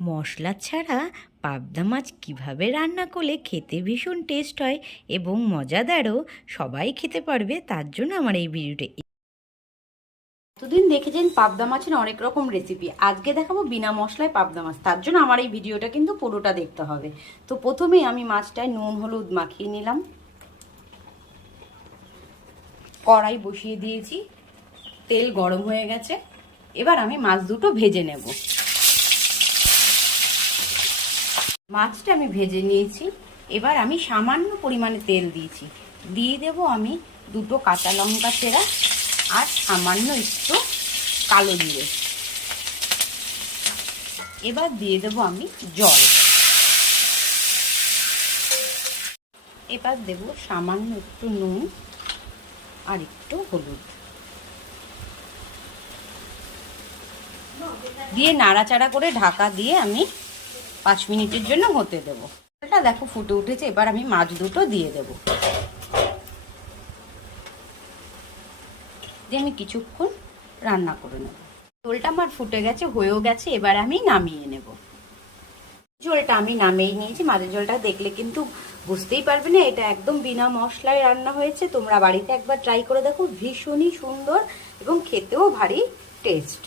মশলা ছাড়া পাবদা মাছ কীভাবে রান্না করলে খেতে ভীষণ টেস্ট হয় এবং মজাদারও, সবাই খেতে পারবে, তার জন্য আমার এই ভিডিওটা। এতদিন দেখেছেন পাবদা মাছের অনেক রকম রেসিপি, আজকে দেখাবো বিনা মশলায় পাবদা মাছ। তার জন্য আমার এই ভিডিওটা কিন্তু পুরোটা দেখতে হবে। তো প্রথমেই আমি মাছটায় নুন হলুদ মাখিয়ে নিলাম, কড়াই বসিয়ে দিয়েছি, তেল গরম হয়ে গেছে। এবার আমি মাছ দুটো ভেজে নেব। মাছটা আমি ভেজে নিয়েছি। এবার আমি সামান্য পরিমাণে তেল দিয়েছি, দিয়ে দেব আমি দুটো কাঁচা লঙ্কা চেরা আর সামান্য একটু কালো জিরে। এবার দিয়ে দেব আমি জল। এবার দেব সামান্য একটু নুন আর একটু হলুদ দিয়ে নাড়াচাড়া করে ঢাকা দিয়ে আমি 5 মিনিটের জন্য হতে দেব। এটা দেখো ফুটে উঠেছে। এবার আমি মাছ দুটো দিয়ে দেব, দিয়ে আমি কিছুক্ষণ রান্না করে নেব। ঝোলটা আমার ফুটে গেছে, হয়েও গেছে। এবার আমি নামিয়ে নেব। ঝোলটা আমি নামিয়ে নিয়েছি। মাছের ঝোলটা দেখলে কিন্তু বুঝতেই পারবে না এটা একদম বিনা মশলায় রান্না হয়েছে। তোমরা বাড়িতে একবার ট্রাই করে দেখো, ভীষণই সুন্দর এবং খেতেও ভারী টেস্ট।